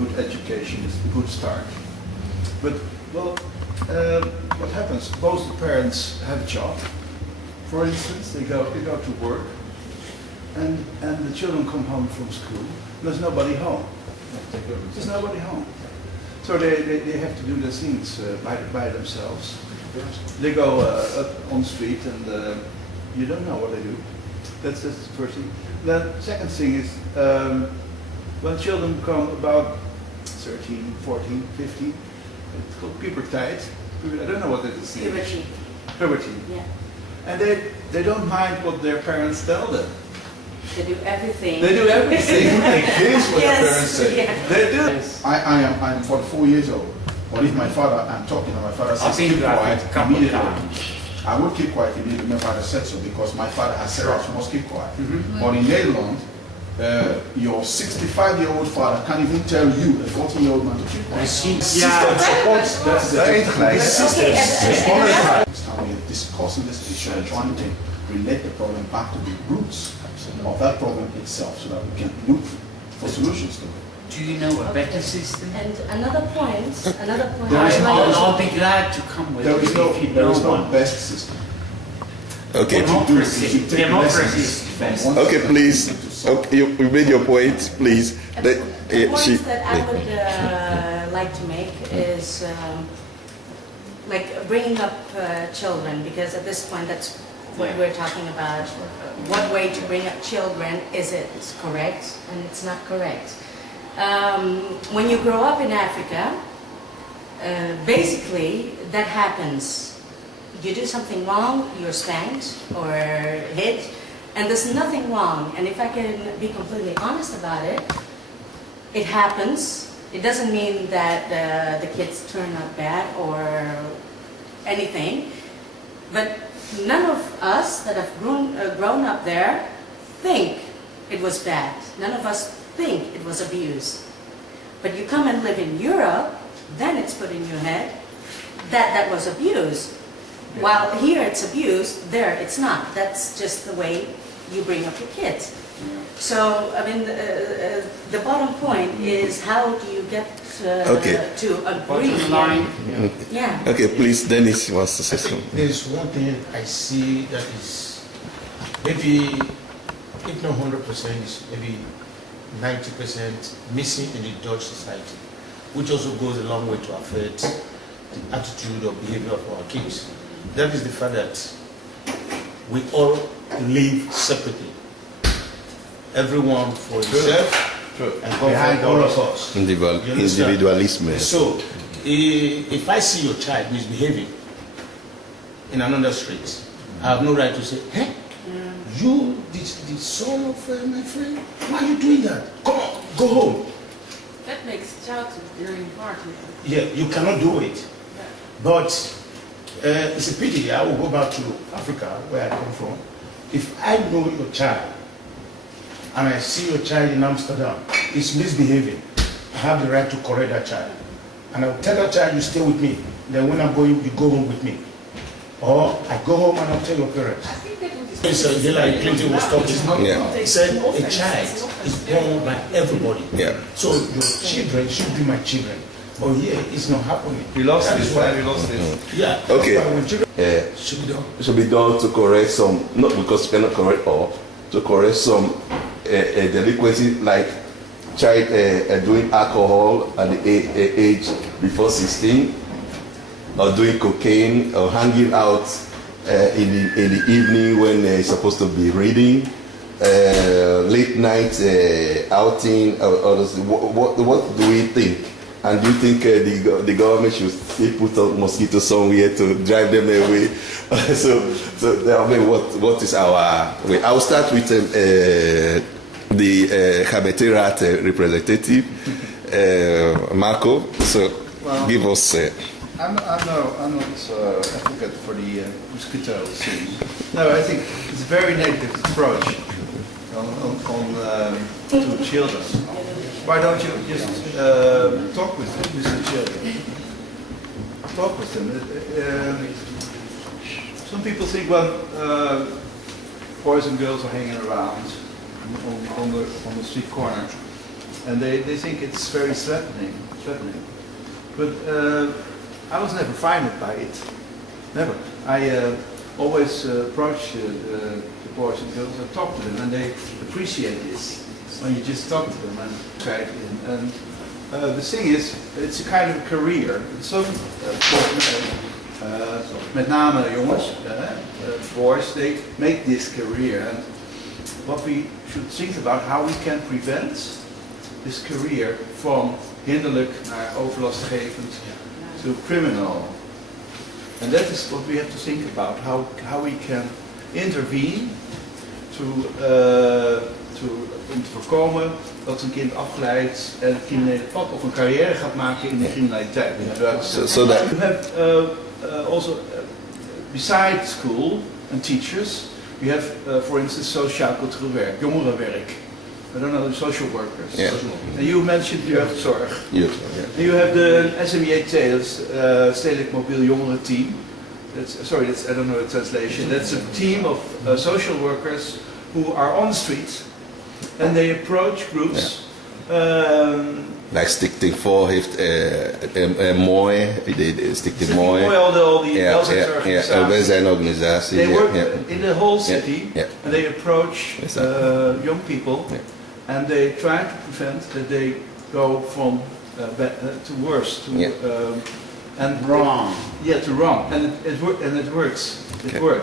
good education is a good start. But, well, what happens? Both the parents have a job. For instance, they go to work, and the children come home from school. There's nobody home. There's nobody home. So they have to do their things by themselves. They go up on the street and you don't know what they do. That's the first thing. The second thing is when children become about 13, 14, 15, it's called puberty. I don't know what it is. Puberty. Puberty. Yeah. And they don't mind what their parents tell them. They do everything. They do everything. This is what Yes, the parents say. yeah. They do. I'm 44 years old. But if my father, I'm talking and my father says keep quiet immediately, I would keep quiet immediately. My father said so because my father has said I must keep quiet. But in Nederland, your 65-year-old father can't even tell you, a 14-year-old man, to keep quiet. System supports The system Okay. we're discussing this issue and trying to relate the problem back to the roots of that problem itself so that we can look for solutions to it. Do you know a better system? And another point I'll be glad to come with There you is no, if you there know is no one. best system. Okay. Democracy is the best. Okay, please. Okay, you made your point, please. The point that I would like to make is like bringing up children, because at this point that's what we're talking about. What way to bring up children, is it correct and it's not correct? When you grow up in Africa, basically that happens. You do something wrong, you're spanked or hit, and there's nothing wrong. And if I can be completely honest about it, it happens. It doesn't mean that the kids turn out bad or anything, but none of us that have grown up there think it was bad. None of us think it was abuse. But you come and live in Europe, then it's put in your head that that was abuse. Yeah. While here it's abuse, there it's not. That's just the way you bring up your kids. Yeah. So, I mean, the bottom point is how do you get to agree? Yeah. Okay, please, Dennis wants to say something. There's one thing I see that is maybe, if not 100%, is maybe 90% missing in the Dutch society, which also goes a long way to affect the attitude or behavior of our kids. That is the fact that we all live separately. Everyone for himself. True. And behind all of us. Individualism. So, if I see your child misbehaving in another street, I have no right to say, hey, you, the son of my friend, why are you doing that? Come on, go home. That makes child during party. Yeah, you cannot do it. Yeah. But it's a pity. I will go back to Africa, where I come from. If I know your child, and I see your child in Amsterdam is misbehaving, I have the right to correct that child. And I will tell that child, you stay with me. Then when I'm going, you go home with me. Or I go home and I'll tell your parents. I think that would So Hillary Clinton was talking. Yeah. He said a child is born by everybody. Yeah. So your children should be my children. But here it's not happening. We lost That this, is why we lost this. Yeah. Okay. When children Should be done to correct some, not because you cannot correct all, to correct some delinquency like child doing alcohol at the age before 16, or doing cocaine, or hanging out in the evening when they're supposed to be reading, late night outing, what do we think? And do you think the government should still put a mosquito somewhere to drive them away? so I mean, what is our way? I'll start with the Habitat representative, Marco. So give us. I'm not advocate for the mosquito thing. No, I think it's a very negative approach on to children. Why don't you just talk with the children? Talk with them. Some people think, well, boys and girls are hanging around on the street corner, and they think it's very threatening. But I was never frightened by it. Never. I always approach the boys and girls and talk to them, and they appreciate this when you just talk to them and try it in. And the thing is, it's a kind of a career. Some met name jongens, boys, they make this career. And what we should think about how we can prevent this career from hinderlijk naar overlastgevend to criminal. And that is what we have to think about, how we can intervene om te voorkomen dat een kind afgeleid en het criminele pad of een carrière gaat maken in de criminaliteit. So that You have also, besides school and teachers, you have, for instance, sociaal-cultureel werk, jongerenwerk. I don't know, the social workers. Yeah. And you mentioned jeugdzorg. youth, And you have the SMEAT, that's Stedelijk Mobiel Jongerenteam. That's I don't know the translation. That's a team of social workers who are on the street and they approach groups. like Stichting 4 heeft mooi, Stichting mooi. All the welzijnsorganisaties. Wij zijn een organisatie. They work in the whole city Yeah. and they approach young people and they try to prevent that they go from to worse to and Wrong. to wrong, and it works. It works.